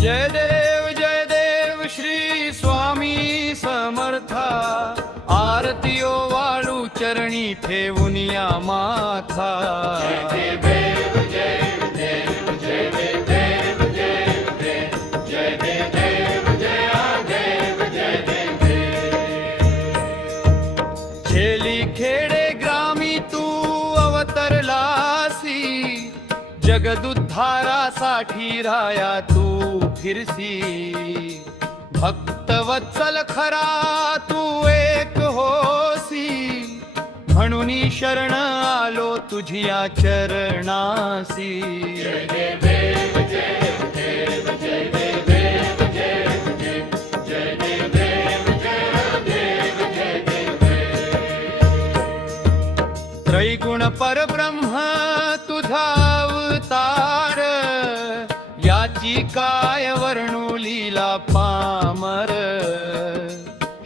जय देव श्री स्वामी समर्था। आरतीयो वाळू चरणी ठेवून या माथा। जय देव जय देव जय देव जय देव जय देव जय देव। छेली खेडे ग्रामी तू अवतरलासी, जगदुद्धारासाठी राया तू फिरसी। भक्तवत्सल खरा तू एक होसी, म्हणून शरण आलो तुझिया चरणासी। जय देव जय देव जय देव जय देव जय देव जय देव। त्रैगुण परब्रह्म तुझा अवतार, याची काय वर्णू लीला पामर।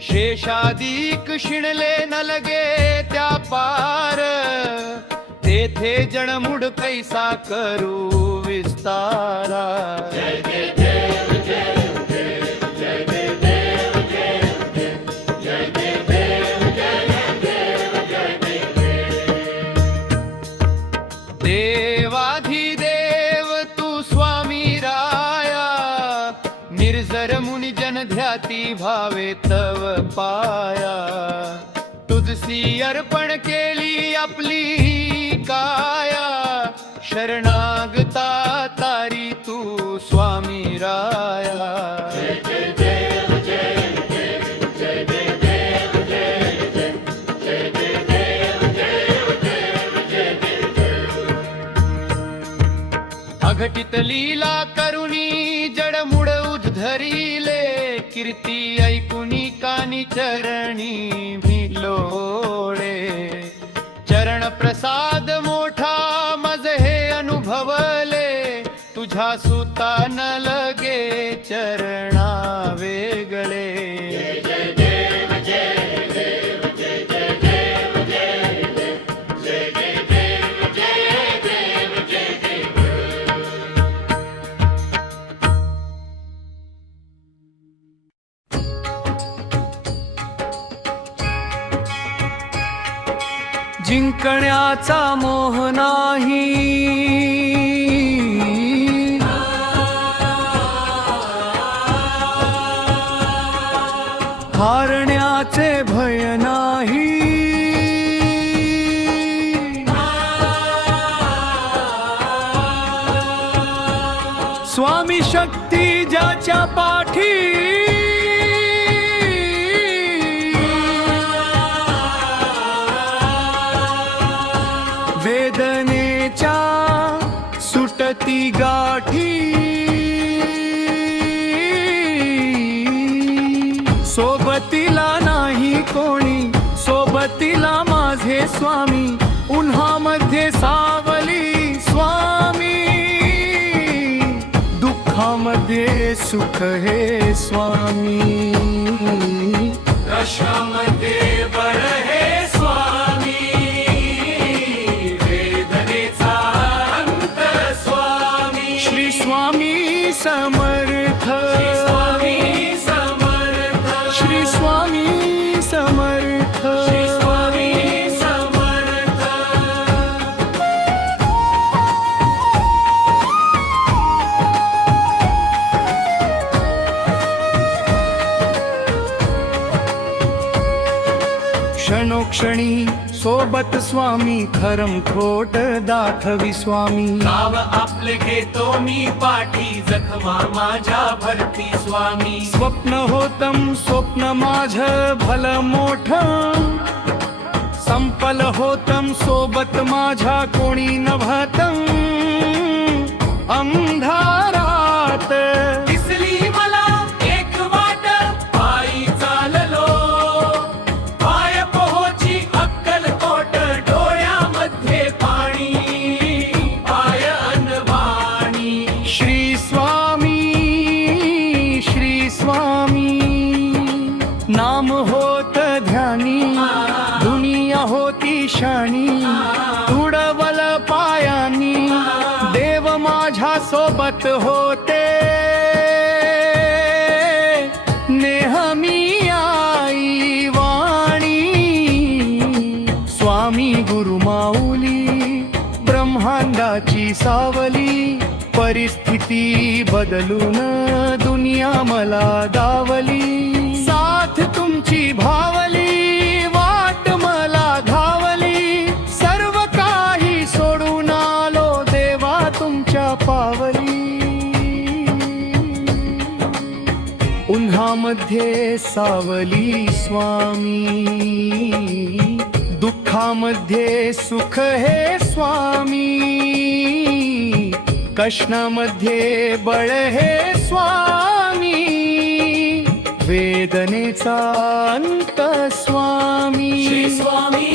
शेषादिक शिणले न लगे त्या पार, तेथे जणमुड कैसा करू विस्तारा। जय देव जय देव जय देव जय देव जय देव। देवाधिदेव तू स्वामी राया, निर्जर मुनि जन ध्याती भावे तव पाया। तुझसी अर्पण केली आपली काया, शरणागता तारी तू स्वामी राया। जय देव जय देव जय देव जय देव। अघटित लीला करुणी जडमुड उद्धरिले, कीर्ती ऐकुनी कानी चरणी भिलोळे। चरण प्रसाद मोठा मज हे अनुभवले, तुझ्या सुता न लगे चरणा वेगळे। जय देव जय देव जय देव जय देव जय देव। जिंकण्याचा मोह नाही, हारण्याचे भय नाही। स्वामी शक्ती ज्याच्या पाठी, वेदनेच्या सुटती गाठी। सोबतीला नाही कोणी, सोबतीला माझे स्वामी। उन्हामध्ये सावली स्वामी, दुःखामध्ये सुख हे स्वामी। कशामध्ये बर हे स्वामी, वेदनेचा अंत स्वामी। श्री स्वामी समर्थ, श्री स्वामी समर्थ, श्री स्वामी समर्थ, श्री स्वामी समर्थ। क्षणोक्षणी सोबत स्वामी, खरम खोट दाखवी स्वामी। गाव आपले घेतो मी पाठी, जखमा माझ्या भरती स्वामी। स्वप्न होतम स्वप्न माझ भल मोठ, संपल होतम सोबत माझ्या कोणी नभतम। अंधारात दिसली मला एक वाट, पायी चाललो पाय पोहोची अक्कलकोट। डोळ्यामध्ये पाणी पाय अनवाणी। श्री स्वामी श्री स्वामी, नाम होत ध्यानी, दुनिया होती शानी। तुडवल पायानी, देव माझ्या सोबत होते। ब्रह्मांडाची सावली, परिस्थिती बदलून दुनिया मला दावली. साथ तुमची भावली, वाट मला घावली, सर्व काही सोडून आलो देवा तुमच्या पावली. उन्हामध्ये सावली स्वामी, दुःखामध्ये सुख हे स्वामी, कष्णामध्ये बळ हे स्वामी, वेदनेचा अंत स्वामी. श्री स्वामी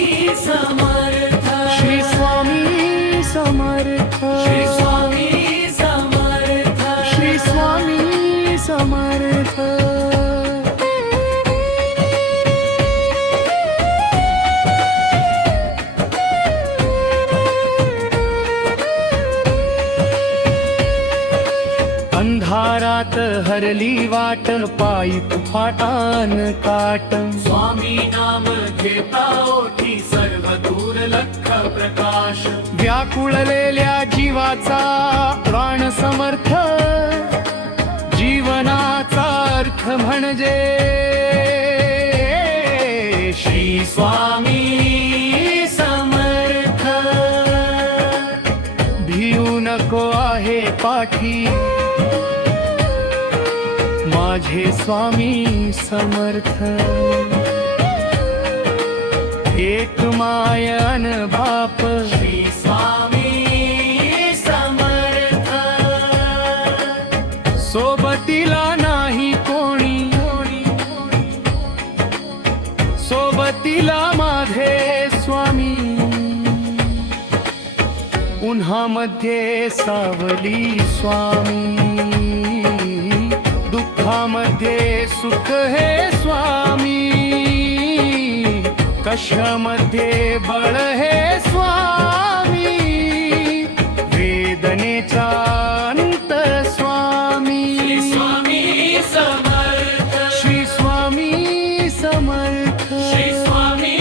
समर्थ, श्री स्वामी समर्थ, श्री स्वामी समर्थ, श्री स्वामी समर्थ. अंधारात हरली वाट, पायी फाटान काट. स्वामी नाम घेता ओठी, सर्व दूर लख प्रकाश. व्याकुळलेल्या जीवाचा प्राण समर्थ, जीवनाचा अर्थ म्हणजे श्री स्वामी समर्थ. भिऊ नको आहे पाठी, माझे स्वामी समर्थ. एक मायन बाप, श्री स्वामी समर्थ. सोबतीला नाही कोणी, सोबतीला माझे स्वामी. उन्हामध्ये सावली स्वामी, दुःखामध्ये सुख हे स्वामी, कष्टामध्ये बळ हे स्वामी, वेदनेचा अंत स्वामी. श्री स्वामी समर्थ, श्री स्वामी समर्थ, श्री स्वामी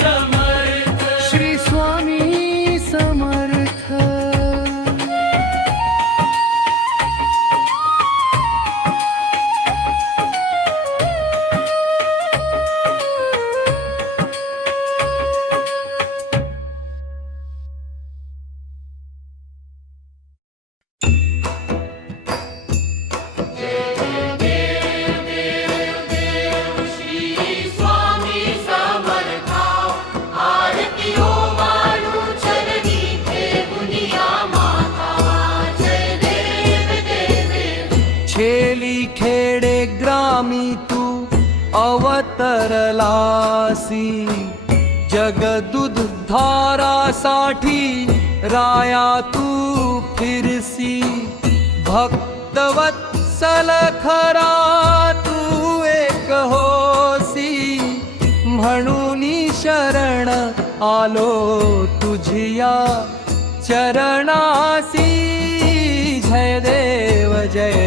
समर्थ. श्री स्वामी समर्थ. छेली खेडे ग्रामी तू अवतरलासी, जगदुद्धारासाठी राया तू फिरसी. भक्तवत्सल खरा तू एक होसी, म्हणून शरण आलो तुझिया चरणासी. जय देव जय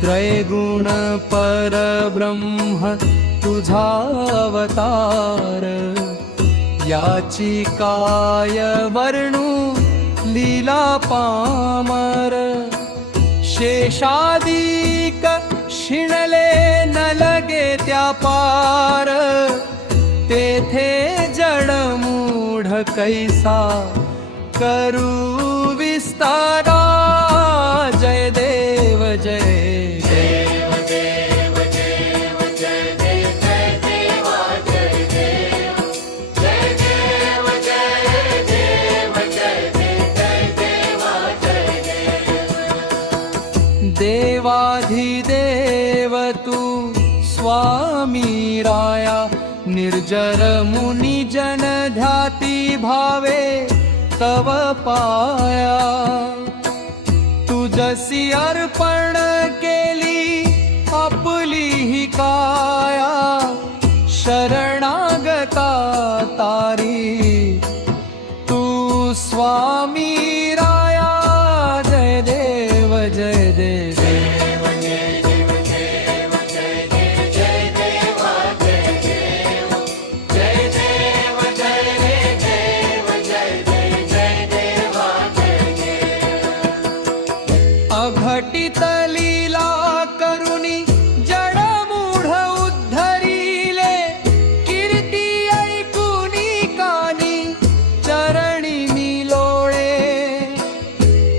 त्रैगुण परब्रह्म तुझा अवतार. याची काय वर्णू लीला पामर. शेषादिक शिणले न लगे त्या पार, तेथे जडमूढ कैसा करू विस्तारा. जय देव जय देव देव देव जय देव जय देवा जय देव जय देव जय देव जय देव जय देवा जय देव. देवाधिदेव तू स्वामी राया, निर्जर मुनी जन ध्याती भावे तव पाया. तुझसी अर्पण केली आपली ही काया, शरणागता तारी तू स्वामी राया.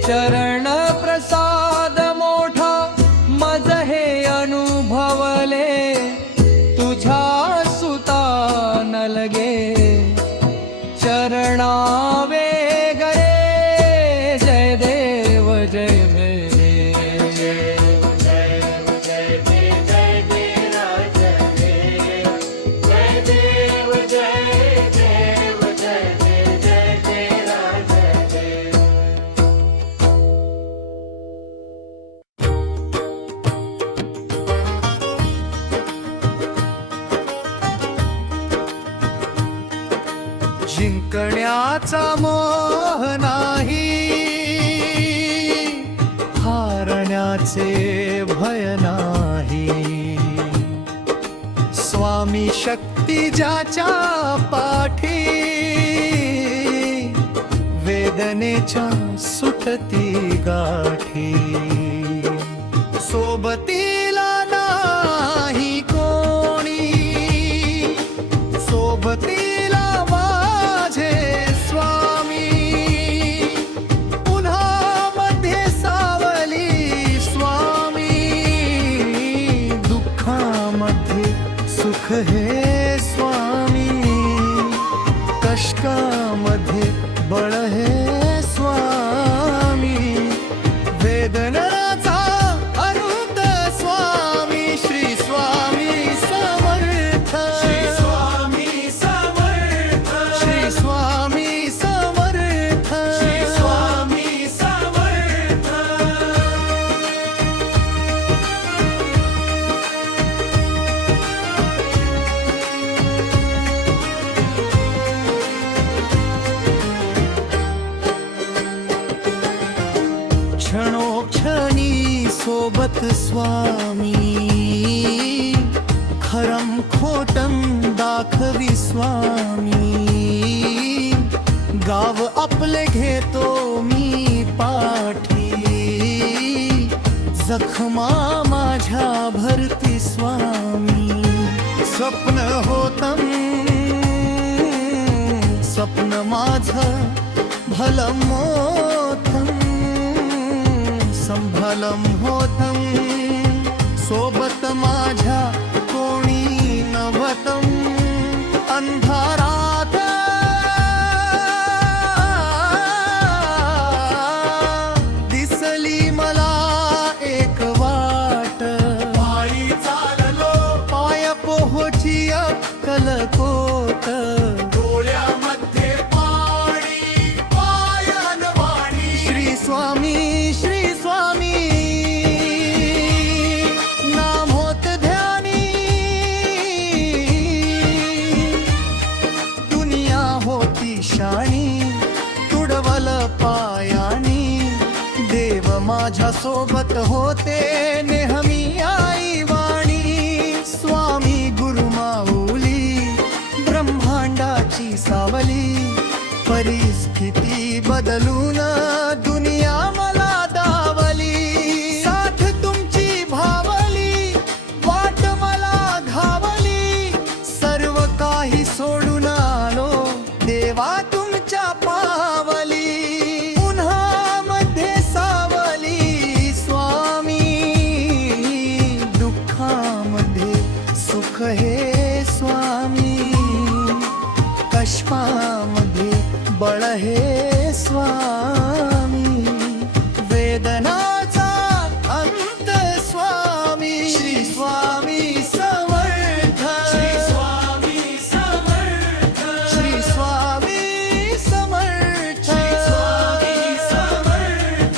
चरण प्रसाद मोठा मज हे अनुभवले तुझ्या सुता न लगे चरणा वेगळे जय देव जय जिंकण्याचा मोह नाही, हारण्याचे भय नाही. स्वामी शक्ती ज्याच्या पाठी, वेदनेच्या सुटती गाठी. सोबतीला नाही कोणी, सोबतीला माझे स्वामी. उन्हामध्ये सावली स्वामी, दुःखामध्ये सुख हे स्वामी. कष्टामध्ये बळ हे स्वामी. वेदनाचा अरुंद स्वामी, श्री स्वामी समर्थ. श्री स्वामी समर्थ. श्री स्वामी समर्थ. श्री स्वामी समर्थ. क्षणोक्षणी सोबत स्वामी, खरम खोटम दाखवी स्वामी. गाव आपले घेतो मी पाठी, जखमा माझ्या भरती स्वामी. स्वप्न होतं, स्वप्न माझं भलं मोठं, संभलम होतं. सोबत माझ्या कोणी नव्हतं. अंधारात दिसली मला एक वाट. पायी चाललो, पाय पोहोची अक्कलकोट. डोळ्यामध्ये पाणी, पायान वाणी. श्री स्वामी, श्री स्वामी नाम होत ध्यानी. दुनिया होती शाणी, तुडवल पायानी. देव माझ्या सोबत होते नेहमी आई वाणी. स्वामी गुरु माऊली, ब्रह्मांडाची सावली. परिस्थिती बदलून दुनिया मला दावली. साथ तुमची भावली, वाट मला घावली. सर्व काही सोडून आलो देवा तुमच्या पावली. उन्हामध्ये सावली स्वामी, दुःखामध्ये सुख हे स्वामी. कष्टामध्ये बळ हे स्वामी. वेदनाचा अंत स्वामी, श्री स्वामी समर्थ. श्री स्वामी समर्थ. श्री स्वामी समर्थ. श्री स्वामी समर्थ.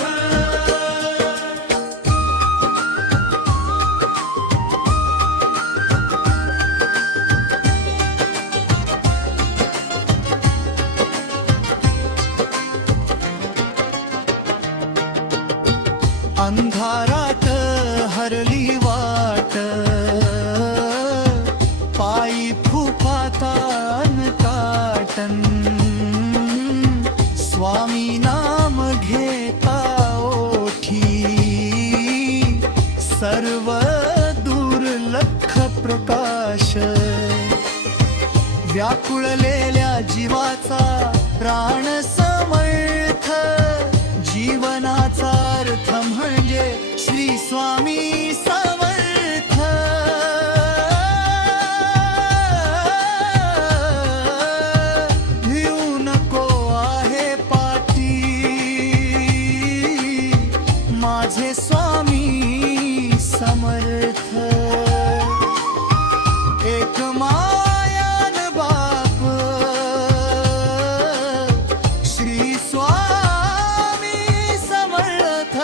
अंधारात हरली वाट, पायी फुफातान काटन. स्वामी नाम घेता ओठी, सर्व दुर्लक्ष प्रकाश. व्याकुळलेल्या जीवाचा प्राण समर्थ. जीवना श्री स्वामी समर्थ भिऊ नको आहे पाठी माझे स्वामी समर्थ एक मायान बाप श्री स्वामी समर्थ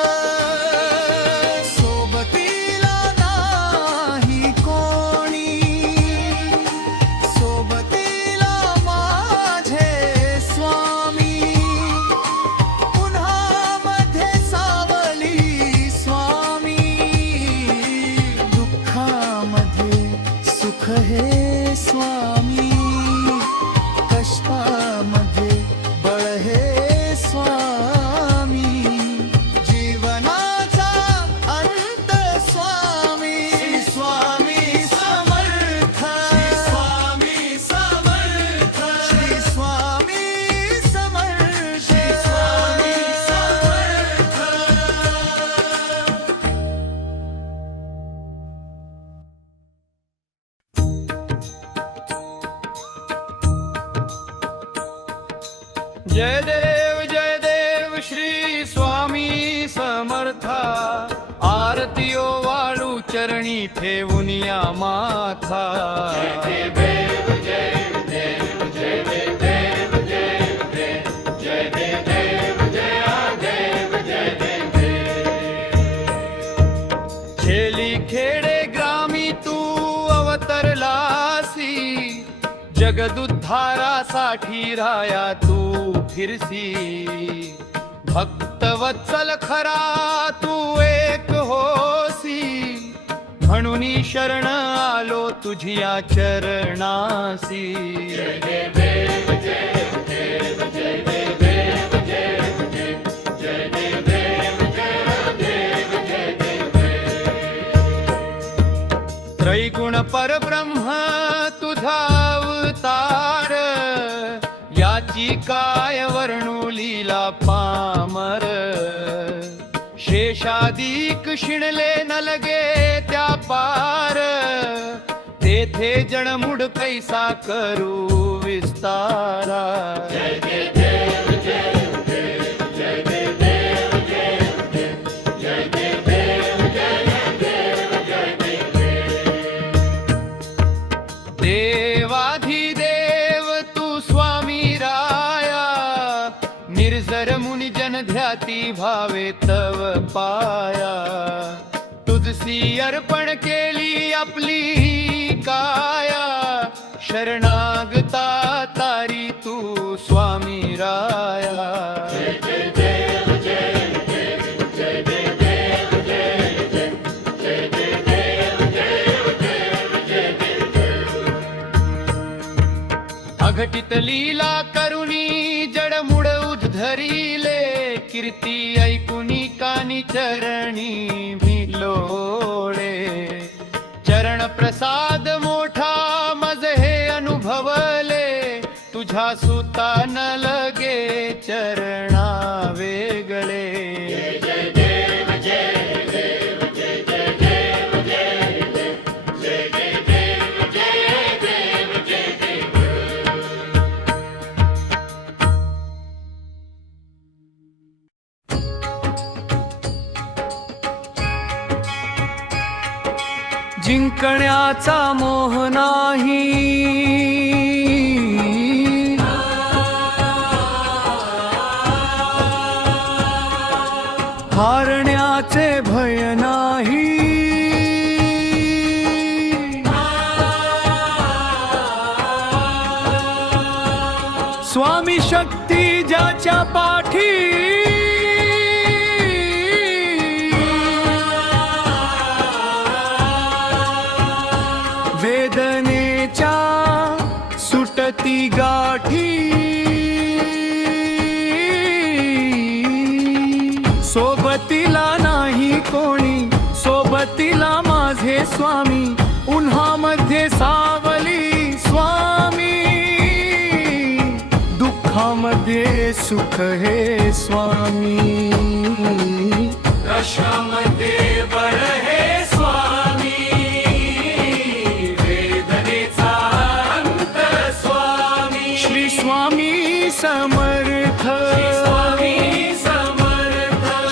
सोबतीला नाही कोणी सोबतीला माझे स्वामी उन्हामध्ये सावली स्वामी दुःखामध्ये सुख हे स्वामी कष्टामध्ये बळ हे स्वामी जीवनाचा अंत स्वामी स्वामी समर्थ स्वामी समर्थ श्री स्वामी समर्थ स्वामी समर्थ जय देव श्री स्वामी समर्था आरतीयो वाळू चरणी ठेवून या माथा खेली खेडे ग्रामी तू अवतरलासी जगदुद्धारासाठी राया तू फिरसी भक्तवत्सल खरा तू एक होसी म्हणून शरण आलो तुझिया चरणासी त्रैगुण परब्रह्म तुझा अवतार याची काय वर्णू लीला पामर शेषादिक शिणले न लगे त्या पार तेथे जणमुड कैसा करू विस्तारा देवाधिदेव तू स्वामी राया निर्जर मुनि जन ध्याती भावे तव पाया तुझसी अर्पण केली आपली काया शरणागता तारी तू स्वामी राया अघटित लीला करुणी जडमुड उद्धरिले कीर्ती ऐकुनी कानी चरणी भिलोळे चरण प्रसाद मोठा मज हे अनुभवले तुझ्या सुता न लगे चरणा वेगळे जिंकण्याचा मोह नाही हारण्याचे भय नाही स्वामी शक्ती ज्याच्या पाठी वेदनेच्या सुटती गाठी सोबतीला नाही कोणी सोबतीला माझे स्वामी उन्हामध्ये सावली स्वामी दुःखामध्ये सुख हे स्वामी कशामध्ये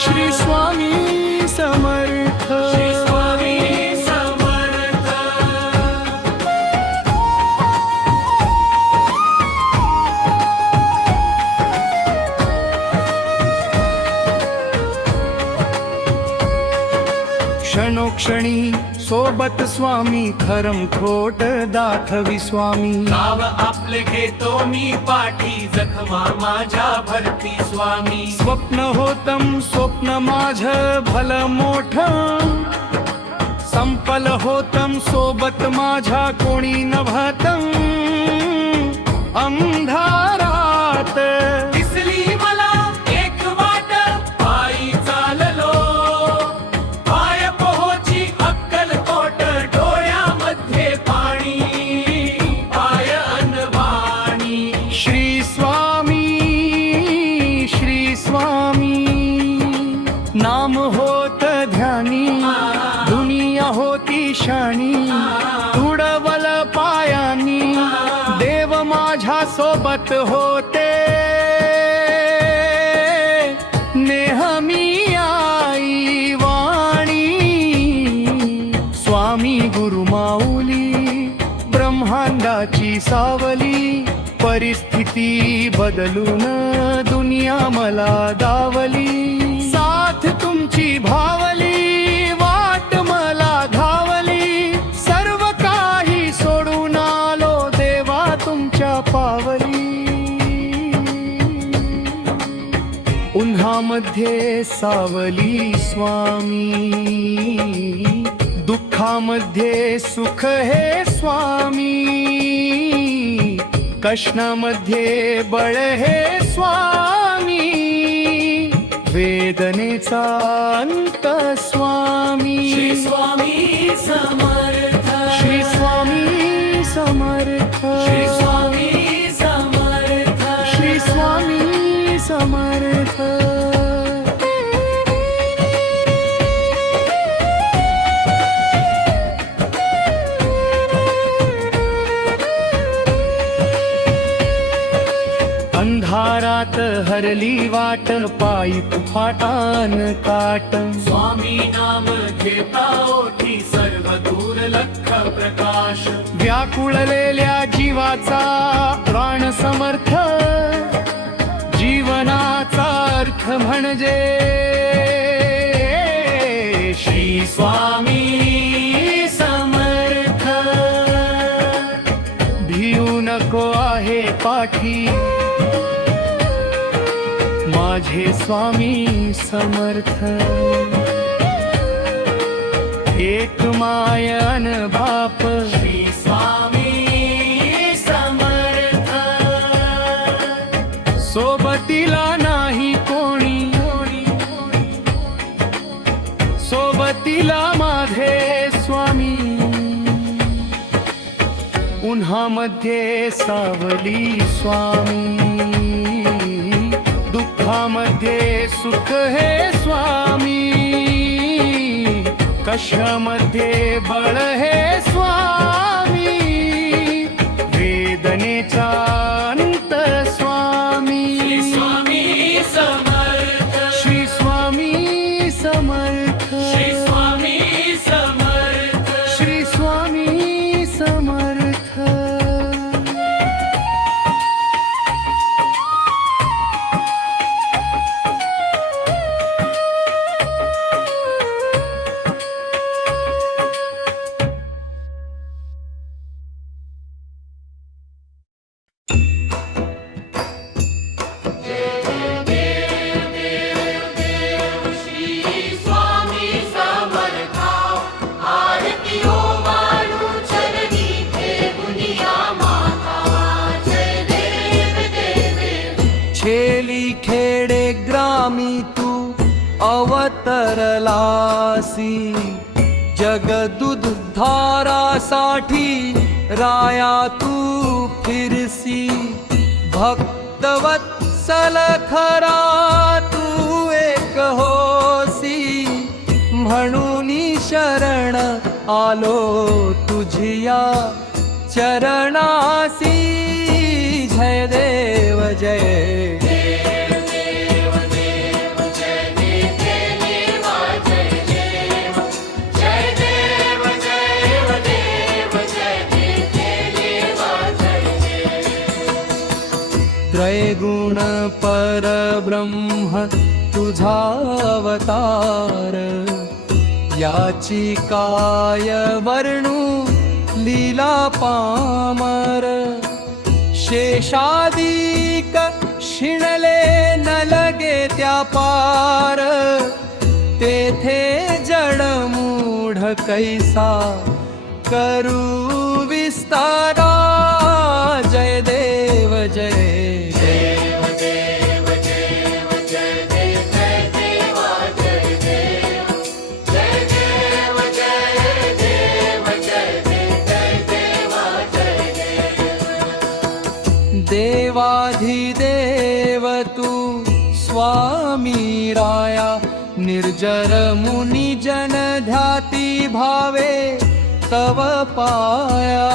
श्री स्वामी समर्थ श्री स्वामी समर्थ क्षणोक्षणी सोबत स्वामी खरम खोट दाखवी स्वामी नाव आपले घेतो मी पाठी जखमा माझ्या भरती स्वामी स्वप्न होतम स्वप्न माझ भल मोठ संपल होतम सोबत माझ्या कोणी नभतम अंधारात दिसली मला एक वाट पायी चाललो पाय पोहोची अक्कलकोट डोळ्यामध्ये पाणी पाय अनवाणी श्री स्वामी नाम होत ध्यानी दुनिया होती शाणी तुडवल पायानी देव माझ्या सोबत होते नेहमी आई वाणी स्वामी गुरु माऊली ब्रह्मांडाची सावली परिस्थिती बदलून दुनिया मला दावली साथ तुमची भावली वाट मला धावली सर्व काही सोडून आलो देवा तुमच्या पावली उन्हामध्ये सावली स्वामी दुःखामध्ये सुख हे स्वामी कष्णामध्ये बळ हे स्वामी वेदनेचा अंत स्वामी श्री स्वामी समर्थ श्री स्वामी समर्थ श्री स्वामी समर्थ श्री स्वामी समर्थ अंधारात हरली वाट पायी फाटान काट स्वामी नाम घेता ओठी सर्व दूर लख प्रकाश व्याकुळलेल्या जीवाचा प्राण समर्थ जीवनाचा अर्थ म्हणजे श्री स्वामी समर्थ भिऊ नको आहे पाठी माझे स्वामी समर्थ एक मायन बाप श्री स्वामी समर्थ सोबतीला नाही कोणी सोबतीला माझे स्वामी उन्हामध्ये सावली स्वामी दुःखामध्ये सुख हे स्वामी कशामध्ये बळ हे स्वामी वेदनेचा अंत स्वामी श्री स्वामी समर्थ श्री स्वामी समर्थ श्री स्वामी समर्थ श्री स्वामी समर्थ छेली खेडे ग्रामी तू अवतरलासी जगदुद्धारासाठी राया तू फिरसी भक्तवत्सल खरा तू एक होसी म्हणून शरण आलो तुझिया चरणासी जय देव जय देव देव देव जय देव निर्गुण परब्रह्म तुझा अवतार, याची काय वर्णू लीला पामर. शेषादिक शिणले न लगे त्या पार, तेथे जडमूढ कैसा करू विस्तारा. जय देव जय देव. देवाधिदेव तू स्वामी राया, निर्जर मुनी जन ध्याती भावे तव पाया.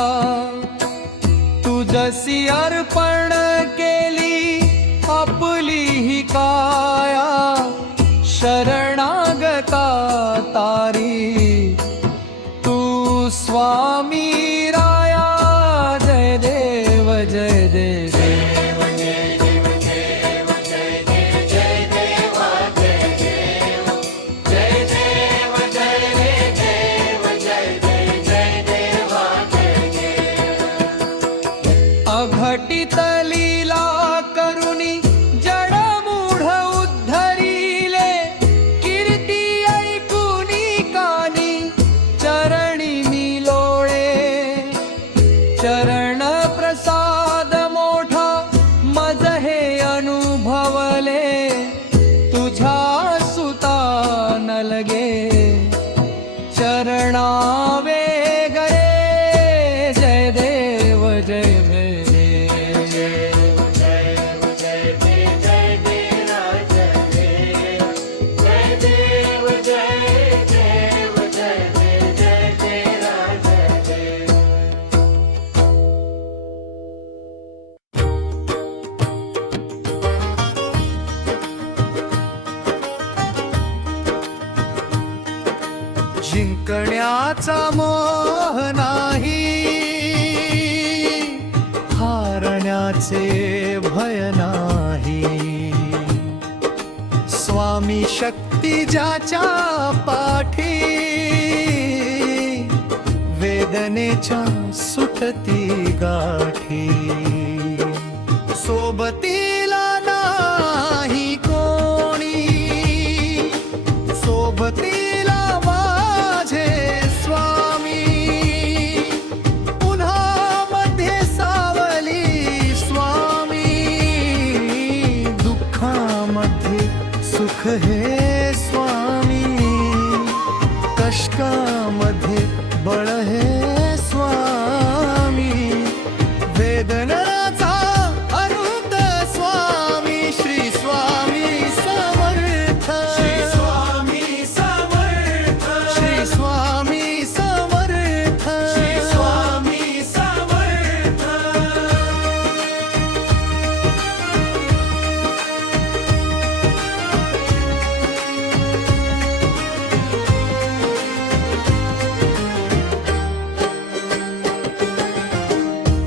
तुझसी अर्पण केली आपली ही काया, शरणागता तारी तू स्वामी राया. जय देव जय देव. अघटित लीला करुणी जडमूढ उद्धरिले, कीर्ती ऐकुनी कानी चरणी मी लोळे. चरण प्रसाद मोठा मज हे अनुभवले, तुझ्या सुता न लगे चरणावे गरे. जय देव जय देव. जिंकण्याचा मोह नाही, हारण्याचे भय नाही. स्वामी शक्ती ज्याच्या पाठी, वेदनेच्या सुटती गाठी. सोबतीला नाही कोणी, सोबतीला स्वामी. पुन्हा मध्ये सावली स्वामी, दुःखामध्ये सुख हे स्वामी, कष्टामध्ये बळ हे स्वामी. वेदनाचा अनंत स्वामी, श्री स्वामी समर्थ. श्री स्वामी समर्थ. श्री स्वामी समर्थ. श्री स्वामी समर्थ.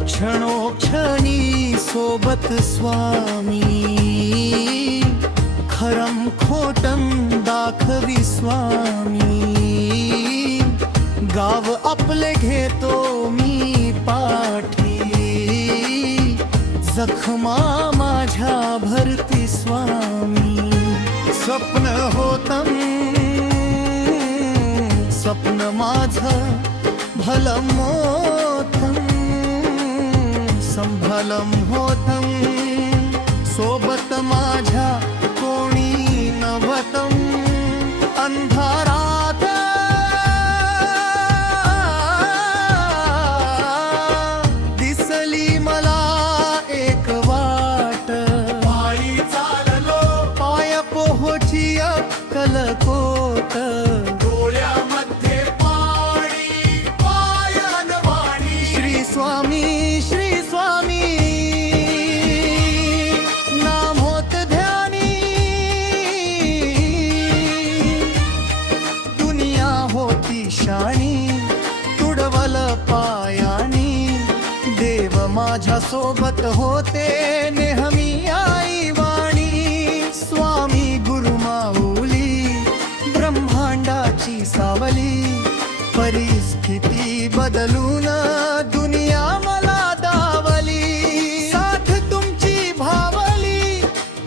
क्षणोक्षणी सोबत स्वामी, खरम खोटम दाखवी स्वामी. गाव आपले घेतो मी पाठी, जखमा माझ्या भरती स्वामी. स्वप्न होतं स्वप्न माझं भलं मोठं, संभलं होतं सोबत माझ्या कोणी नव्हतं. अंधारात दिसली मला एक वाट, पायी चाललो पाय पोहोची अक्कलकोट. डोळ्यामध्ये पाणी पायन वाणी, श्री स्वामी श्री स्वामी. नाम होत ध्यानी, दुनिया होती शाणी. तुडवल पायानी, देव माझ्या सोबत होते नेहमी. परिस्थिती बदलून दुनिया मला दावली, साथ तुमची भावली,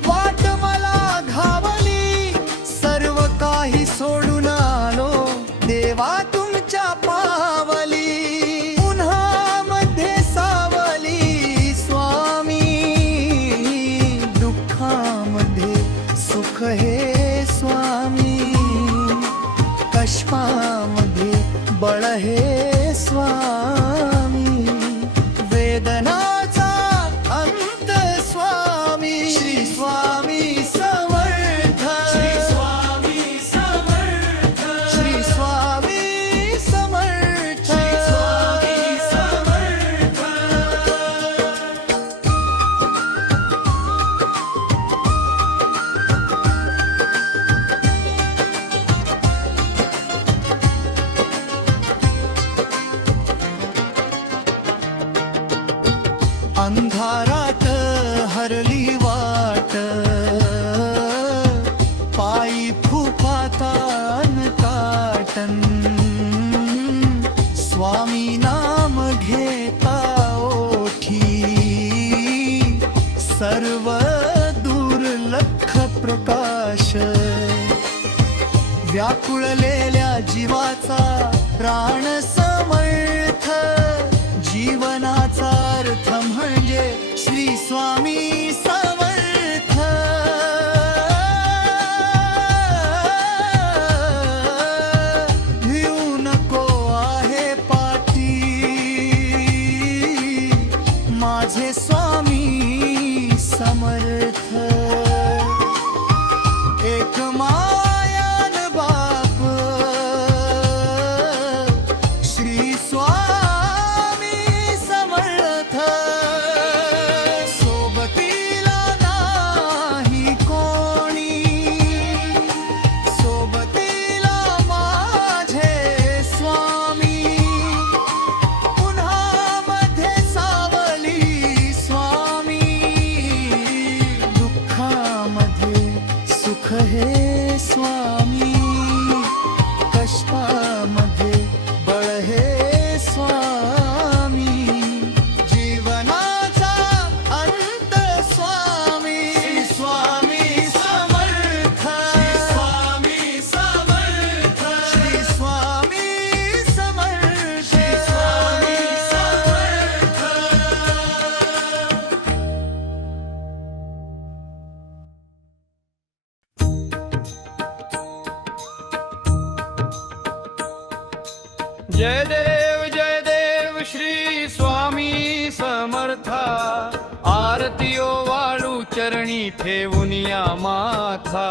वाट मला घावली, सर्व काही सोडून आलो देवा तुमच्या पावली, उन्हामध्ये सावली स्वामी, दुःखामध्ये सुख हे स्वामी, कष्टामध्ये बळ हे स्वामी, वेदनाचा अंत स्वामी, श्री स्वामी समर्थ, श्री स्वामी समर्थ, श्री स्वामी समर्थ, श्री स्वामी समर्थ. अंधारात हरली वाट, पायी फुफातान काटन, स्वामी नाम घेता ओठी, सर्व दुर्लक्ष प्रकाश, व्याकुळलेल्या जीवाचा प्राण समर्थ, जीवनाचा अर्थ म्हणजे श्री स्वामी समर्थ, भिऊ नको आहे पाठी, माझे स्वामी समर्थ, एक मायान बाप, श्री स्वामी समर्थ, सोबतीला नाही कोणी, सोबतीला माझे स्वामी, उन्हामध्ये सावली स्वामी, दुःखामध्ये सुख हे स्वामी, कष्टामध्ये बळ हे स्वामी, जीवनाचा अंत स्वामी, स्वामी समर्थ, श्री स्वामी समर्थ, श्री स्वामी समर्थ, श्री स्वामी समर्थ. जय देव श्री स्वामी समर्था, आरतीयो वाळू चरणी ठेवून या माथा,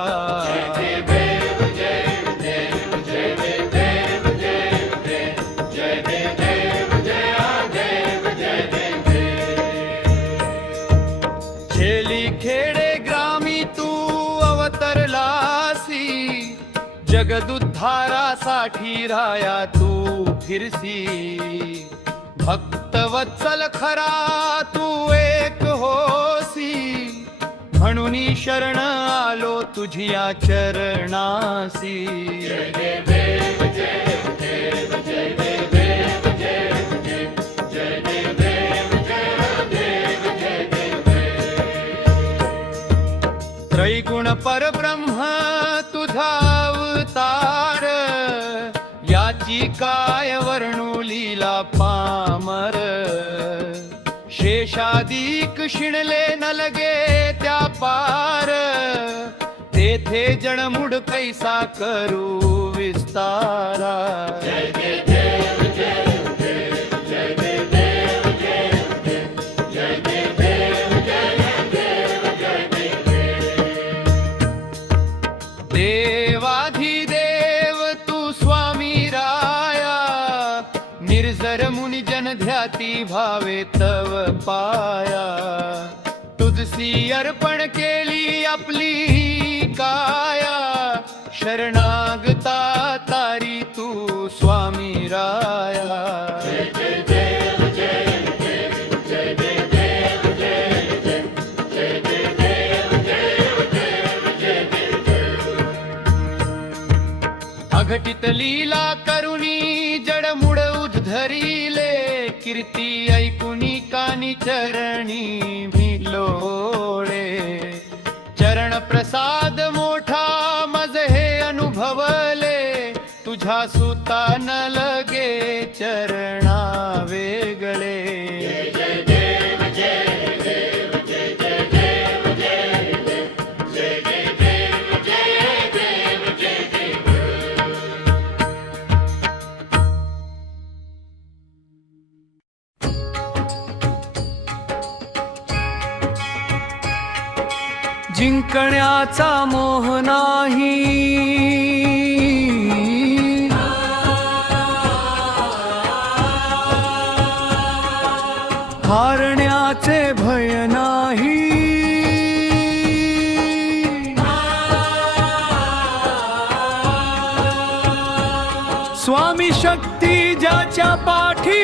खेली खेडे ग्रामी तू अवतरलासी, जगदुद्धारासाठी राया तू फिरसी, भक्तवत्सल खरा तू एक होसी, म्हणून शरण आलो तुझिया चरणासी. त्रैगुण परब्रह्म तुझा अवतार, याची काय वर्णू लीला पामर, शेषादिक शिणले न लगे त्या पार, तेथे जणमुड कैसा करू विस्तारा. देवाधिदेव तू स्वामी राया, निर्जर मुनी जन ध्याती भावे तव पाया, तुझसी अर्पण केली आपली काया, शरणागता तारी तू स्वामी राया. अघटित लीला करुणी जड धरिले कीर्ती ऐकुनी कानी चरणी भिलोळे चरण प्रसाद मोठा मज हे अनुभवले तुझ्या सुता न लगे चरणा वेगळे जिंकण्याचा मोह नाही, हारण्याचे भय नाही, स्वामी शक्ती ज्याच्या पाठी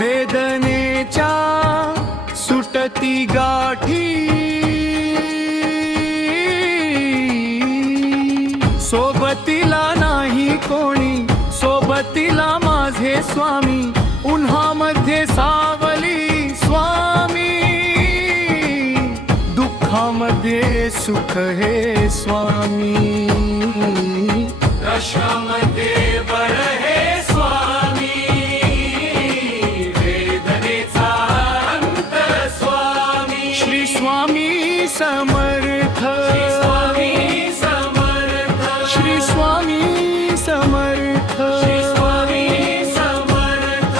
वेदनेच्या सुटती गाठी सोबतीला नाही कोणी सोबतीला माझे स्वामी उन्हामध्ये सावली स्वामी दुःखामध्ये सुख हे स्वामी कशामध्ये बळ हे स्वामी वेदनेचा अंत स्वामी श्री स्वामी समर्थ स्वामी समर्थ श्री स्वामी समर्थ स्वामी समर्थ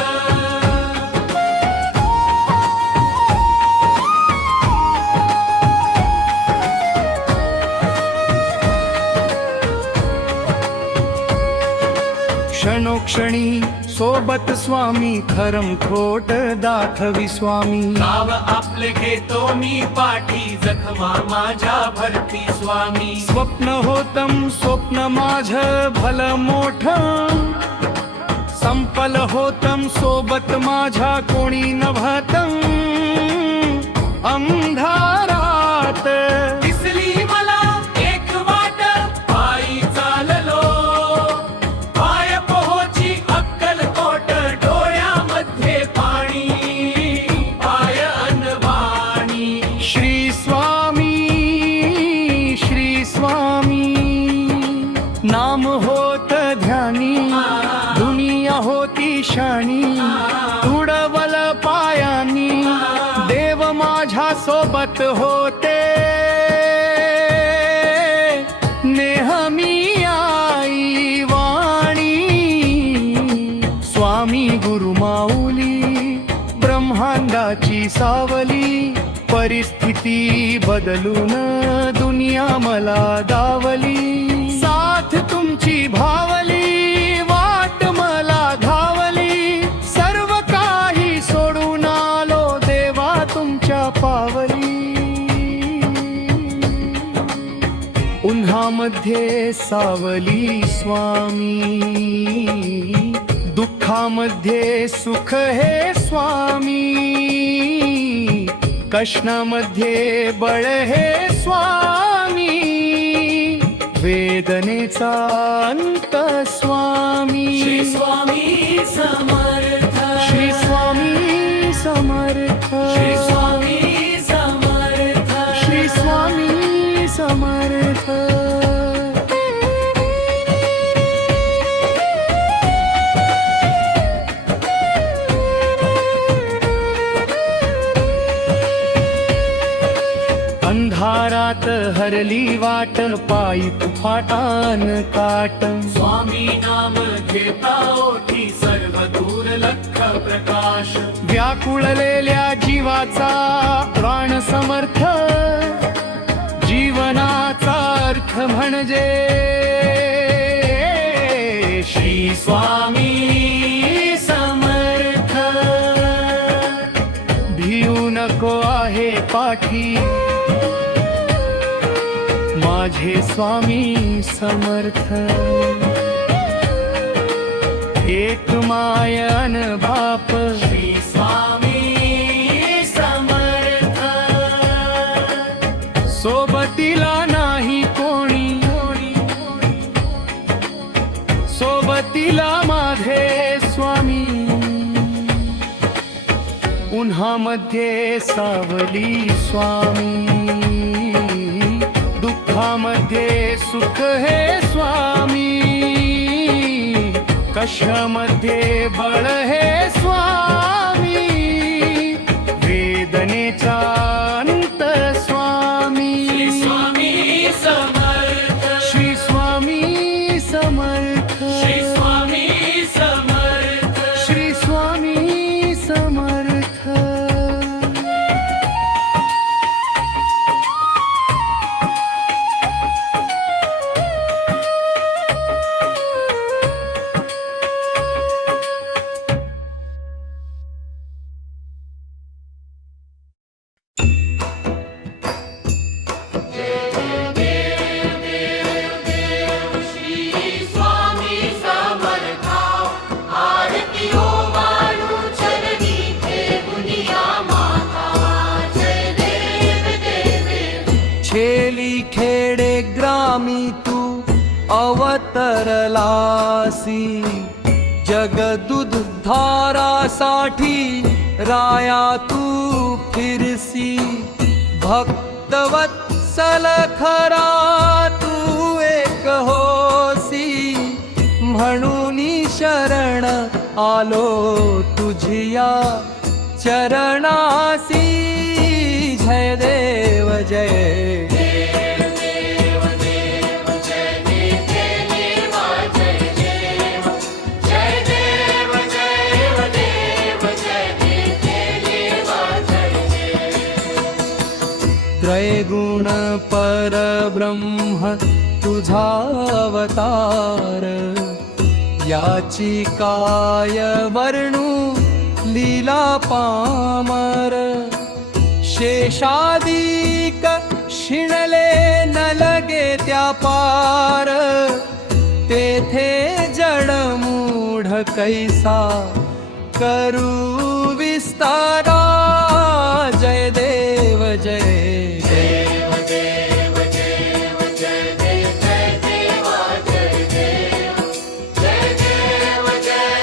क्षणोक्षणी सोबत स्वामी खरम खोट दाखवी स्वामी गाव आपले घेतो मी पाठी जखमा माझ्या भरती स्वामी स्वप्न होतम स्वप्न माझ भल मोठ संपल होतम सोबत माझ्या कोणी नभतम अंधारात दिसली मला एक वाट पायी चाललो पाय पोहोची अक्कलकोट डोळ्यामध्ये पाणी पाय अनवाणी श्री स्वामी नाम होत ध्यानी दुनिया होती शानी तुडवल पायानी देव माझ्या सोबत होते नेहमी आई वाणी स्वामी गुरु माऊली ब्रह्मांडाची सावली परिस्थिती बदलून दुनिया मला दावली साथ तुमची भावली वाट मला धावली सर्व काही सोडून आलो देवा तुमच्या पावली उन्हामध्ये सावली स्वामी दुःखामध्ये सुख हे स्वामी कष्णामध्ये बळ हे स्वामी वेदनेचा अंत स्वामी श्री स्वामी समर्थ श्री स्वामी समर्थ श्री स्वामी समर्थ श्री स्वामी समर्थ अंधारात हरली वाट पायी फाटान काट स्वामी नाम घेता ओठी सर्व दूर लख प्रकाश व्याकुळलेल्या जीवाचा प्राण समर्थ जीवनाचा अर्थ म्हणजे श्री स्वामी समर्थ भिऊ नको आहे पाठी माझे स्वामी समर्थ एक मायन बाप श्री स्वामी समर्थ सोबतीला नाही सोबतीला माझे स्वामी, उन्हामध्ये सावली स्वामी, दुःखामध्ये सुख हे स्वामी, कशामध्ये बळ हे स्वामी, वेदनेचा अंत स्वामी. श्री स्वामी समर्थ, श्री स्वामी समर्थ, श्री स्वामी समर्थ. श्री स्वामी समर्थ. छेली खेडे ग्रामी तू अवतरलासी, जगदुध धारासाठी राया तू फिरसी. भक्तवत्सल खरा तू एक होसी, म्हणून शरण आलो तुझिया चरणासी. जय देव जय त्रैगुण परब्रह्म तुझा अवतार, याची काय वर्णू लीला पामर. शेषादिक शिणले न लगे त्या पार, तेथे जडमूढ कैसा करू विस्तारा. जय देव जय देव देव देव जय देव जय देवा जय देव जय देव जय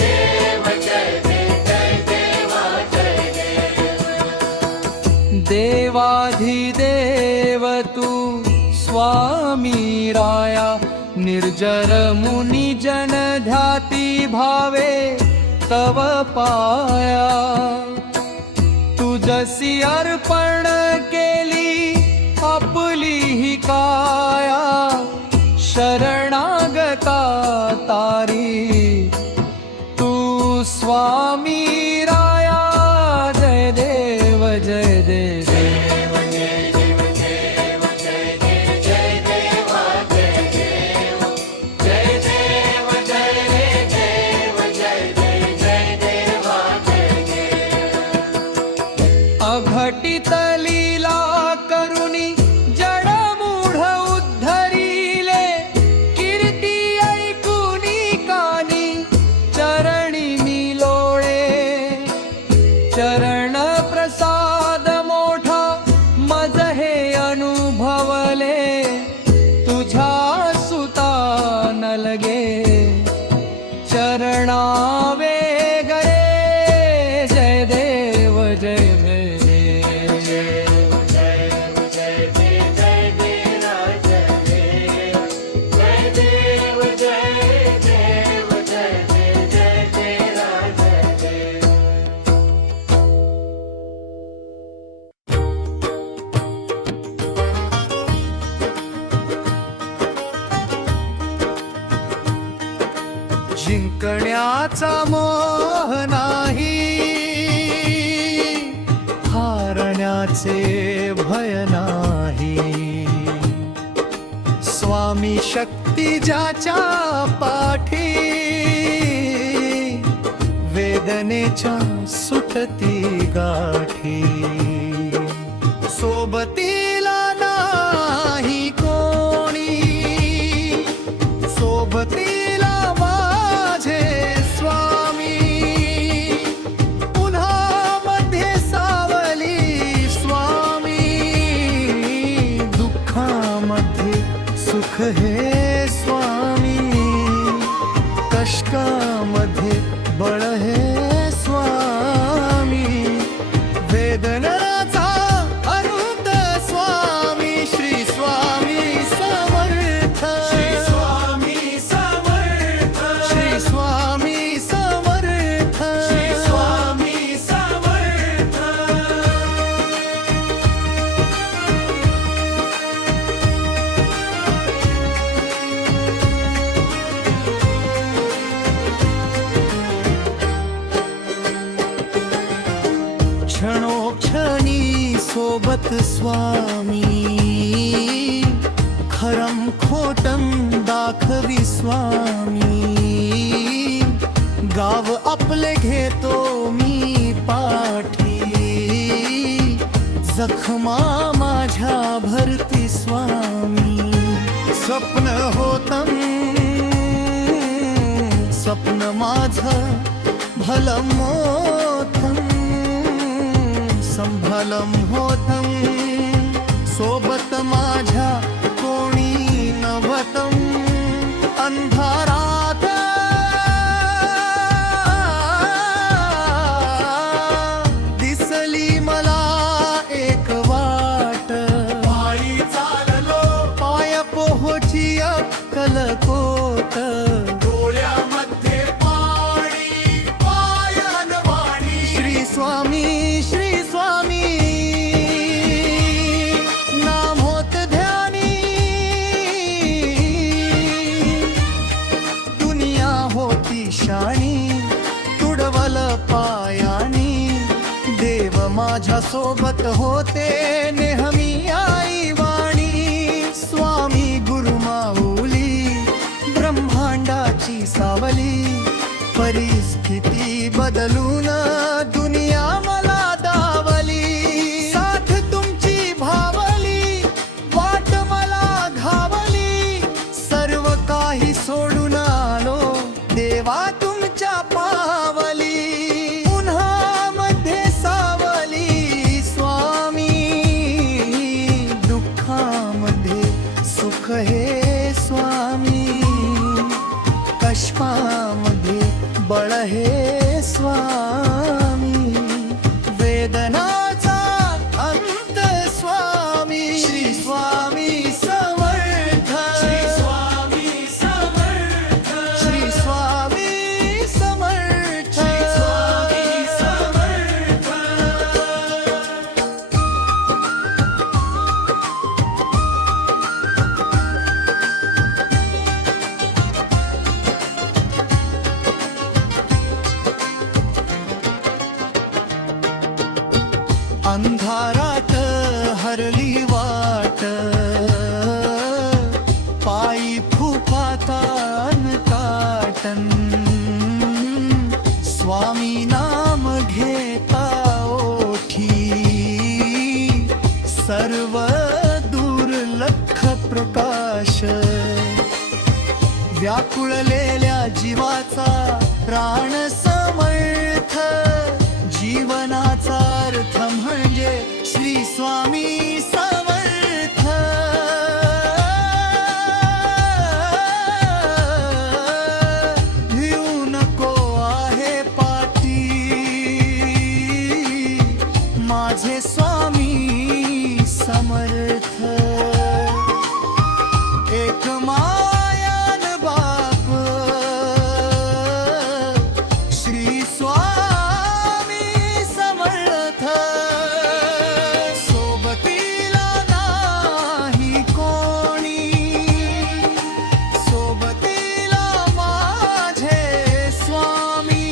देव जय देव जय देवा जय देव. देवाधिदेव तू स्वामी राया, निर्जर मुनी जन ध्याती भावे तव पाया. तुझसी अर्पण केली आपली ही काया, शरणागता तारी तू स्वामी राया. जय देव जय देव अघटित लीला करुणी जडमूढ उद्धरिले, कीर्ती ऐकुनी कानी चरणी मी लोळे. चरण प्रसाद मोठा मज हे अनुभवले, तुझ्या सुता न लगे चरणावे गळे. जय देव जय जिंकण्याचा मोह नाही, हारण्याचे भय नाही. स्वामी शक्ती ज्याच्या पाठी, वेदनेच्या सुटती गाठी. सोबतीला नाही कोणी, सोबतीला माझे स्वामी. उन्हामध्ये सावली स्वामी, दुःखामध्ये सुख हे स्वामी. वेदनाचा अंत स्वामी श्री स्वामी समर्थ श्री स्वामी समर्थ श्री स्वामी समर्थ श्री स्वामी समर्थ क्षणोक्षणी सोबत स्वामी खरम खोटम दाखवी स्वामी गाव आपले घेतो मी पाठी जखमा माझ्या भरती स्वामी स्वप्न होतं स्वप्न माझं भलं मोठं संभलम होतं सोबत माझ्या कोणी नव्हतं अंधारात दिसली मला एक वाट पायी चाललो पाय पोहोची अक्कलकोट डोळ्यामध्ये पाणी पायनवाणी श्री स्वामी नाम होत ध्यानी दुनिया होती शाणी तुडवल पायानी देव माझ्या सोबत होते नेहमी आई वाणी स्वामी गुरु माऊली ब्रह्मांडाची सावली परिस्थिती बदलून दुनिया मला दावली साथ तुमची भावली वाट मला घावली सर्व काही सोडून आलो देवा तुमच्या पावली उन्हामध्ये सावली स्वामी दुःखामध्ये सुख हे स्वामी कष्टामध्ये बळ हे स्वामी वेदनाचा अंत स्वामी श्री स्वामी समर्थ श्री स्वामी समर्थ श्री स्वामी समर्थ श्री स्वामी समर्थ अंधारात हरली वाट पायी फुफातान काटन स्वामी नाम घेता ओठी सर्व दुर्लक्ष प्रकाश व्याकुळलेल्या जीवाचा प्राण समर्थ जीवनाचा अर्थ म्हणजे श्री स्वामी समर्थ भिऊ नको आहे पाठी माझे स्वामी समर्थ एक मायान बाप श्री स्वामी समर्थ सोबतीला नाही कोणी सोबतीला माझे स्वामी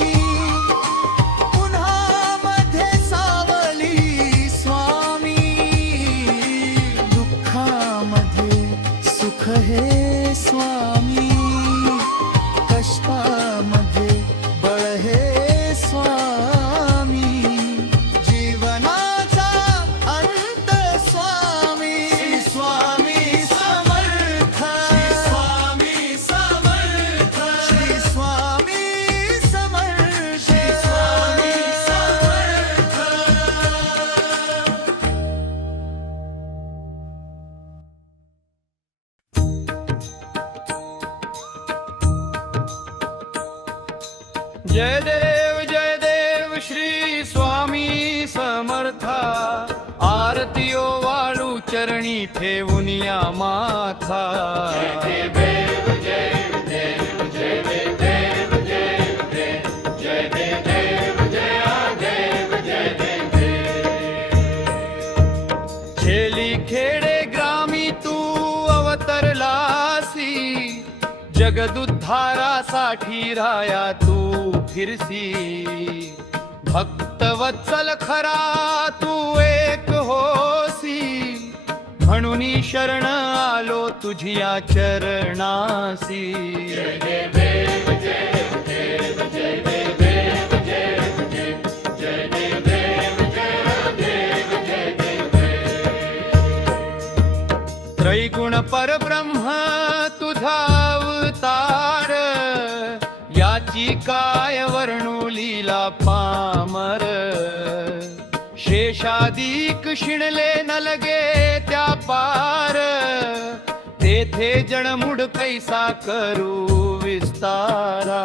उन्हामध्ये सावली स्वामी दुःखामध्ये सुख हे स्वामी कष्टामध्ये बळ हे स्वामी जीवनाचा अंत स्वामी श्री स्वामी समर्थ स्वामी समर्थ श्री स्वामी समर्थ श्री स्वामी समर्थ जय देव श्री स्वामी समर्था ठेवून या माथा खेली खेडे ग्रामी तू अवतरलासी जगदुद्धारासाठी राया तू फिरसी भक्तवत्सल खरा तू एक होसी म्हणून शरण आलो तुझिया चरणासी त्रैगुण परब्रह्म तुझा अवतार याची काय वर्णू लीला पामर शेषादिक शिणले न लगे त्या पार तेथे जणमुड कैसा करू विस्तारा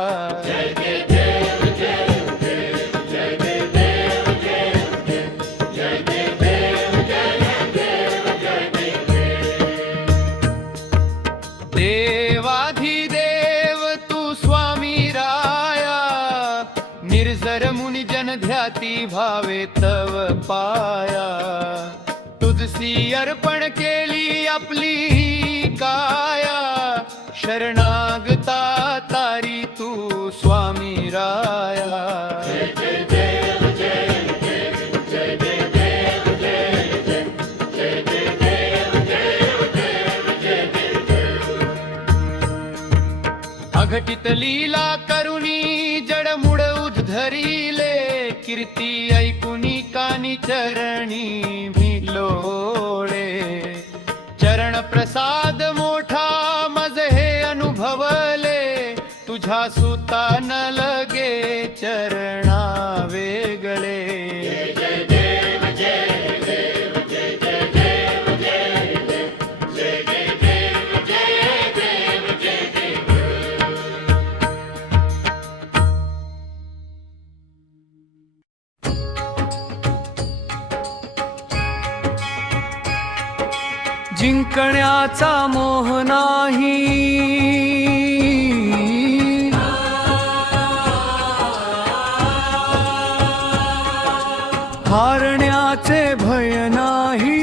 देवाधिदेव तू स्वामी राया निर्जर मुनि जन ध्याती भावे तव पाया तुझसी अर्पण केली आपली काया शरणागता तारी तू स्वामी राया अघटित लीला करुणी जडमुड उद्धरिले कीर्ती ऐकुनी कानी चरणी भिलोळे चरण प्रसाद मोठा मज हे अनुभवले तुझ्या सुता न लगे चरणा वेगळे जिंकण्याचा मोह नाही हारण्याचे भय नाही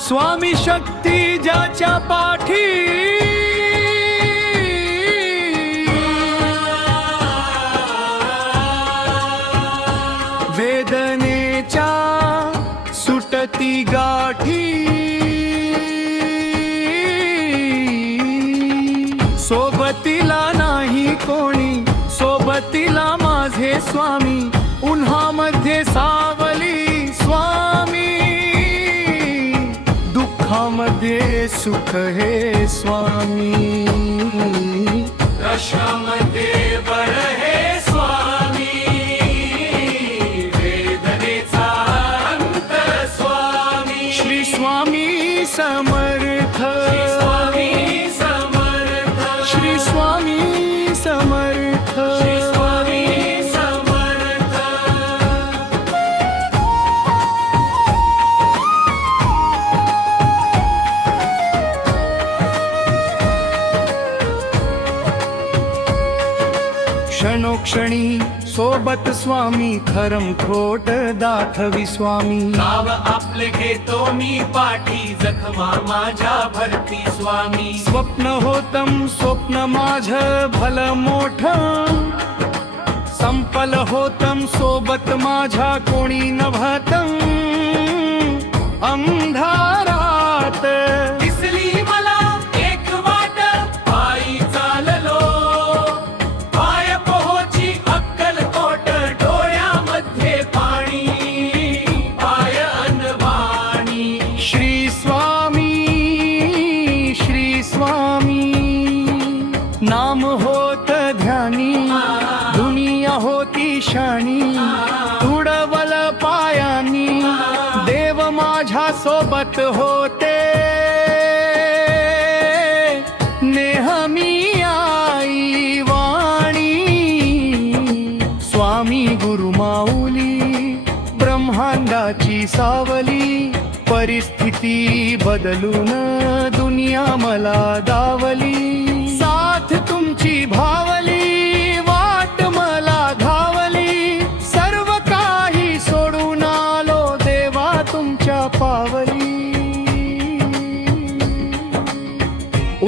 स्वामी शक्ती ज्याच्या पाठी वेदनेच्या सुटती गाठी सोबतीला नाही कोणी सोबतीला माझे स्वामी उन्हामध्ये सावली स्वामी दुःखामध्ये सुख हे स्वामी कशामध्ये बर हे स्वामी वेदनेचा अंत स्वामी श्री स्वामी समर्थ स्वामी समर्थ श्री स्वामी समर्थ स्वामी समर्थ क्षणोक्षणी सोबत स्वामी खरम खोट दाखवी स्वामी नाव आपले घेतो मी पाठी जखमा माझ्या भरती स्वामी स्वप्न होतम स्वप्न माझ भल मोठ संपल होतम सोबत माझ्या कोणी नभतम अंधारात दिसली मला एक वाट पायी चाललो पाय पोहोची अक्कलकोट डोळ्यामध्ये पाणी पाय अनवाणी श्री स्वामी नाम होत ध्यानी दुनिया होती शानी तुडवल पायान माझी सावली, परिस्थिती बदलून दुनिया मला दावली. साथ तुमची भावली, वाट मला घावली, सर्व काही सोडून आलो देवा तुमच्या पावली.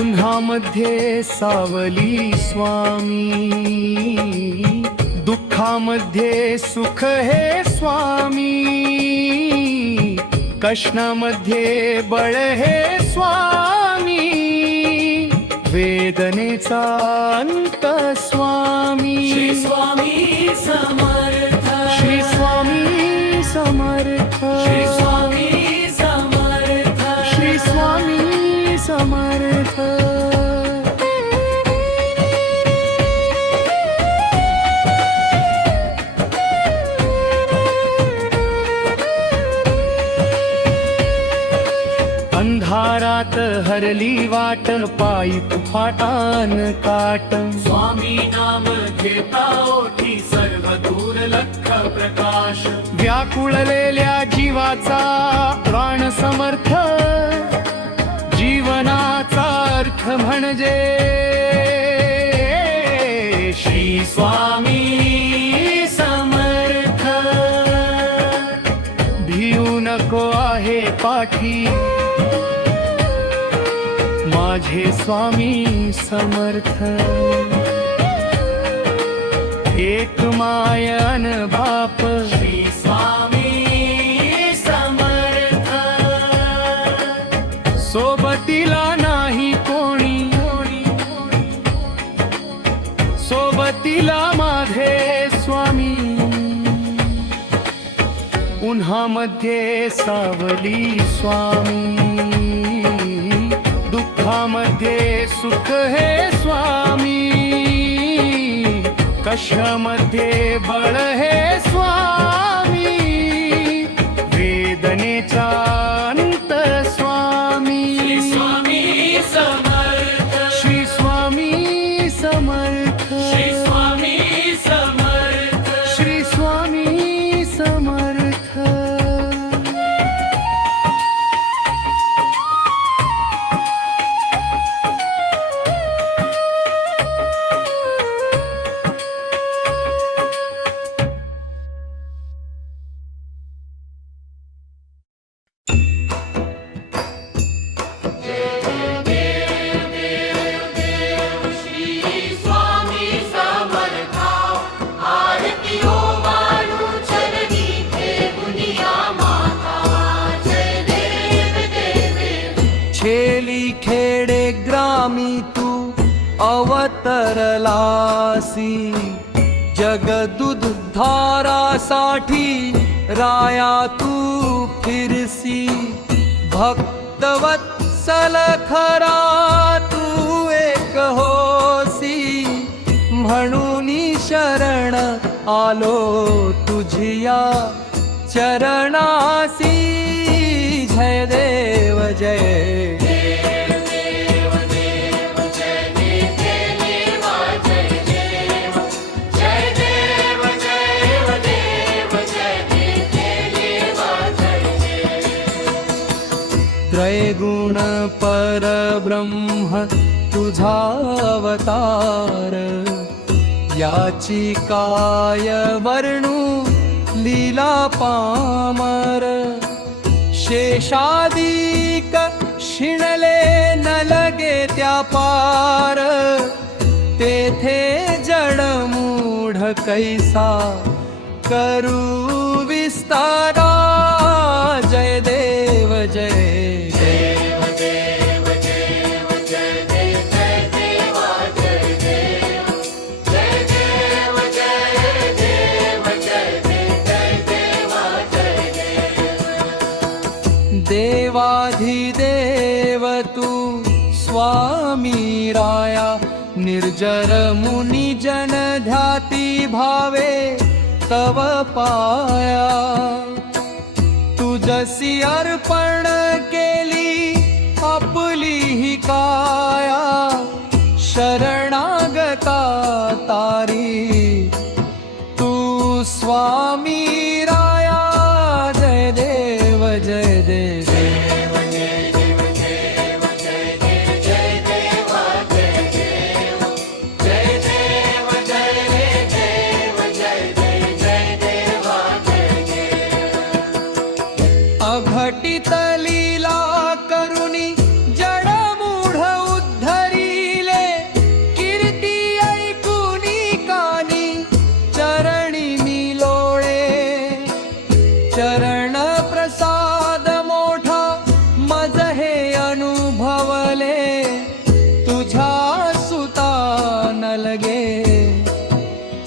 उन्हामध्ये सावली स्वामी, दुःखामध्ये सुख हे स्वामी, कष्णामध्ये बळ हे स्वामी, वेदनेचा अंत स्वामी. श्री स्वामी समर्थ, श्री स्वामी समर्थ, श्री स्वामी समर्थ, श्री स्वामी समर्थ. अंधारात हरली वाट, पायी फाटान काट. स्वामी नाम घेता ओठी, सर्व दूर लख प्रकाश. व्याकुळलेल्या जीवाचा प्राण समर्थ, जीवनाचा अर्थ म्हणजे श्री स्वामी समर्थ. भिऊ नको आहे पाठी, माझे स्वामी समर्थ. एक मायन बाप, श्री स्वामी समर्थ. सोबतीला नाही कोणी, सोबतीला माझे स्वामी. उन्हामध्ये सावली स्वामी, दुःखामध्ये सुख हे स्वामी, कष्टामध्ये बळ हे स्वामी, वेदनेचा अंत स्वामी. श्री स्वामी समर्थ, श्री स्वामी समर्थ, श्री स्वामी समर्थ. श्री स्वामी समर्थ. छेली खेडे ग्रामी तू अवतरलासी, जगदुद्धारासाठी राया तू फिरसी. भक्तवत्सल खरा तू एक होसी, म्हणून शरण आलो तुझिया चरणासी. जय देव जय त्रैगुण परब्रह्म तुझा अवतार, याची काय वर्णू लीला पामर. शेषादिक शिणले न लगे त्या पार, तेथे जडमूढ कैसा करू विस्तारा. जय देव जय देव देव देव जय देव जय देवा जय देव जय देव जय देव जय देव जय देवा जय देव. देवाधिदेव तू स्वामी राया, निर्जर मुनी जन ध्याती भावे तव पाया. तुझसी अर्पण केली आपली ही काया, शरणागता तारी तू स्वामी राया. जय देव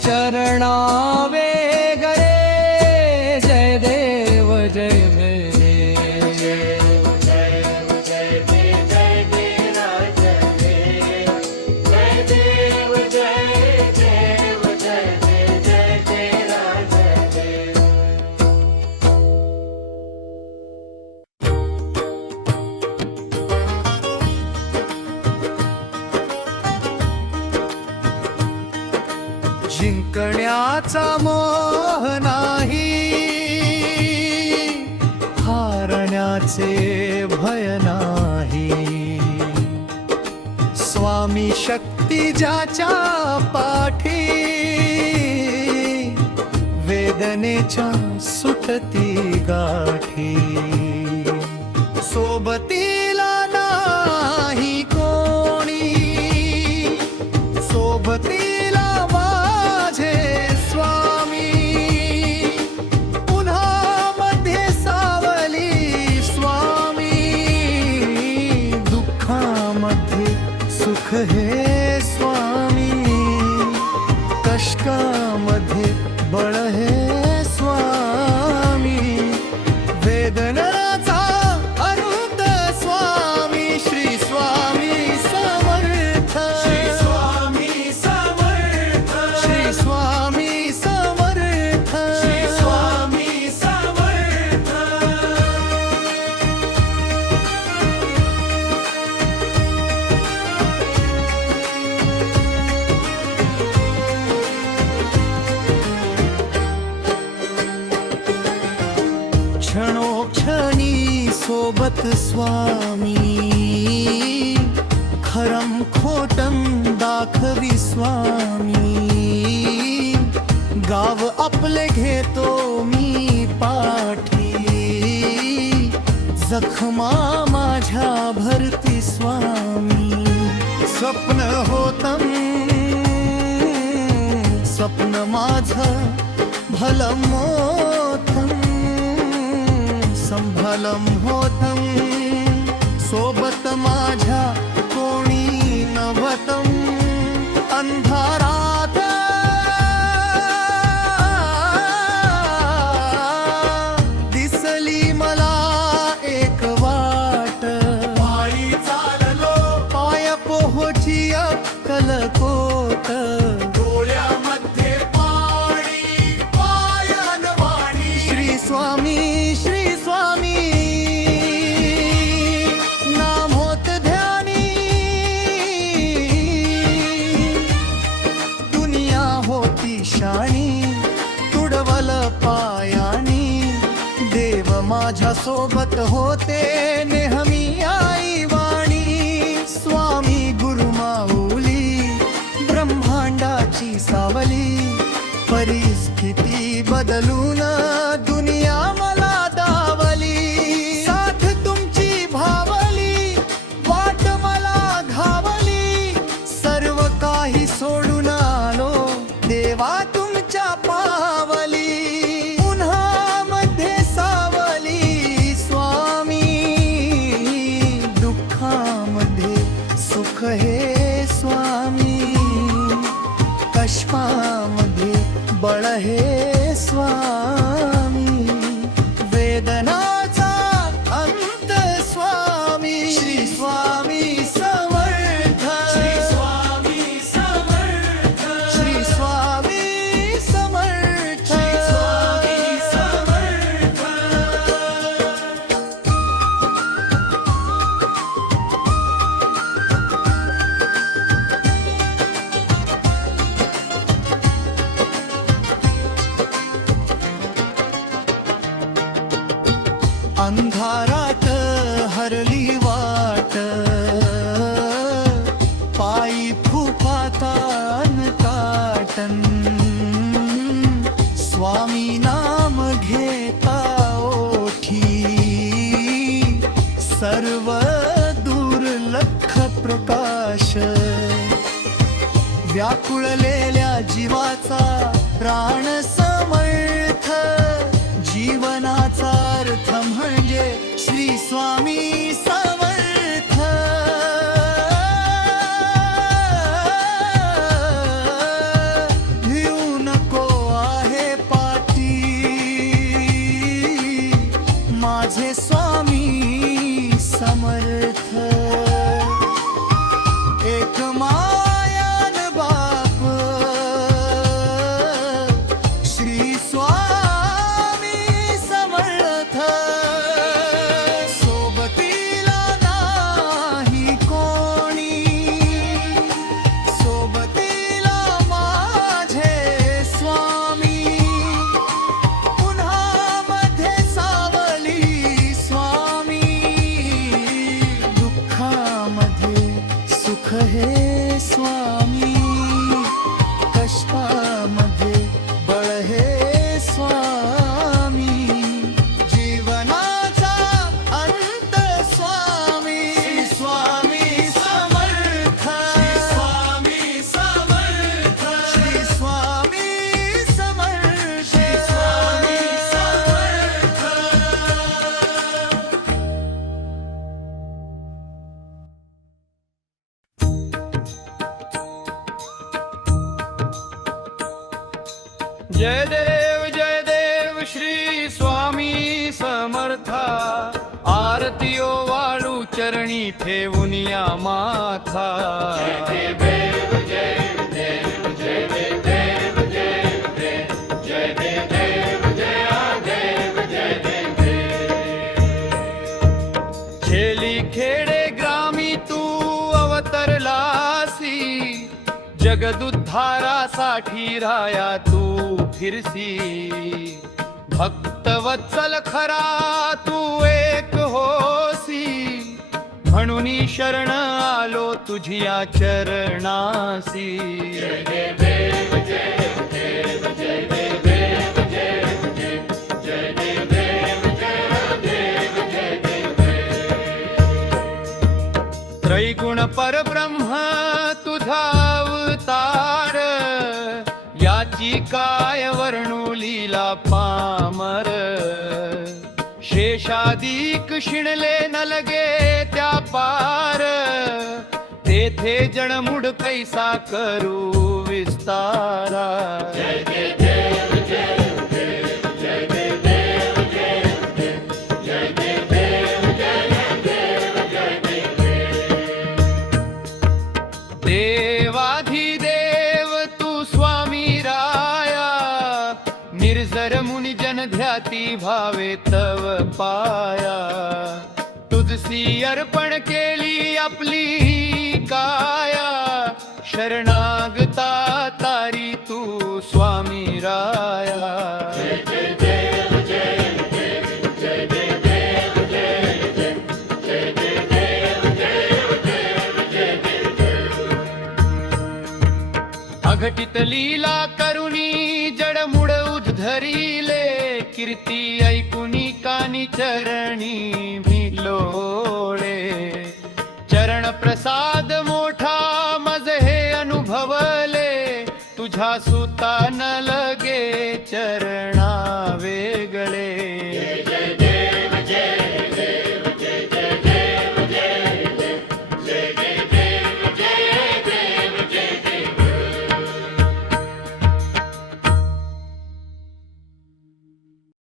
चरणावे गरे जय देव जय जिंकण्याचा मोह नाही, हारण्याचे भय नाही. स्वामी शक्ती ज्याच्या पाठी, वेदनेच्या सुटती गाठी. सोबतीला नाही कोणी, सोबतीला माझे स्वामी. उन्हामध्ये सावली स्वामी, दुःखामध्ये सुख हे स्वामी. कष्टामध्ये बळ हे स्वामी. वेदनाचा अनंत स्वामी श्री स्वामी समर्थ. श्री स्वामी समर्थ, श्री स्वामी समर्थ. श्री स्वामी समर्थ. क्षणोक्षणी सोबत स्वामी, खरम खोटम दाखवी स्वामी. गाव आपले घेतो मी पाठी, जखमा माझ्या भरती स्वामी. स्वप्न होतम, स्वप्न माझं भलं मोठं, संभलम होतम. सोबत माझ्या कोणी नव्हतं. अंधारात दिसली मला एक वाट. पायी चाललो, पाय पोहोची अक्कलकोट. डोळ्यामध्ये पाणी, पायान वाणी. श्री स्वामी श्री स्वामी, नाम होत ध्यानी. दुनिया होती शाणी, तुडवल पायानी. देव माझ्या सोबत होते नेहमी आई वाणी. स्वामी गुरु माऊली, ब्रह्मांडाची सावली. परिस्थिती बदलून दुनिया मला दावली. साथ तुमची भावली, वाट मला घावली. सर्व काही सोडून आलो देवा तुमच्या पावली. उन्हामध्ये सावली स्वामी, दुःखामध्ये सुख हे स्वामी. कष्टामध्ये बळ हे स्वामी. वेदनाचा अंत स्वामी श्री स्वामी समर्थ. श्री स्वामी समर्थ, श्री स्वामी समर्थ. श्री स्वामी समर्थ. अंधारात हरली वाट, पायी फुफातान काटन. स्वामी नाम घेता ओठी, सर्व दुर्लक्ष प्रकाश. व्याकुळलेल्या जीवाचा प्राण समर्थ. जीवनाचा अर्थ म्हणजे श्री स्वामी समर्थ. जय देव श्री स्वामी समर्था आरतीयो वाळू चरणी ठेवून या माथा छेली खेडे ग्रामी तू अवतरलासी जगदुद्धारासाठी राया तू फिरसी भक्त वत्सल खरा तू एक होसी म्हणून शरण आलो तुझिया चरणासी त्रैगुण परब्रह्म तुझा अवतार याची काय वर्णू लीला पामर शेषादिक शिणले न लगे त्या पार तेथे जणमुड कैसा करू विस्तारा देवाधिदेव तू स्वामी राया निर्जर मुनी जन ध्याती भावे तव पाया तुझसी अर्पण केली आपली ही काया शरणागता तारी तू स्वामी राया अघटित लीला करुणी जडमुड उद्धरिले कीर्ती ऐकुनी कानी चरणी भिलोळे चरण प्रसाद मोठा मज हे अनुभवले तुझ्या सुता न लगे चरणा वेगळे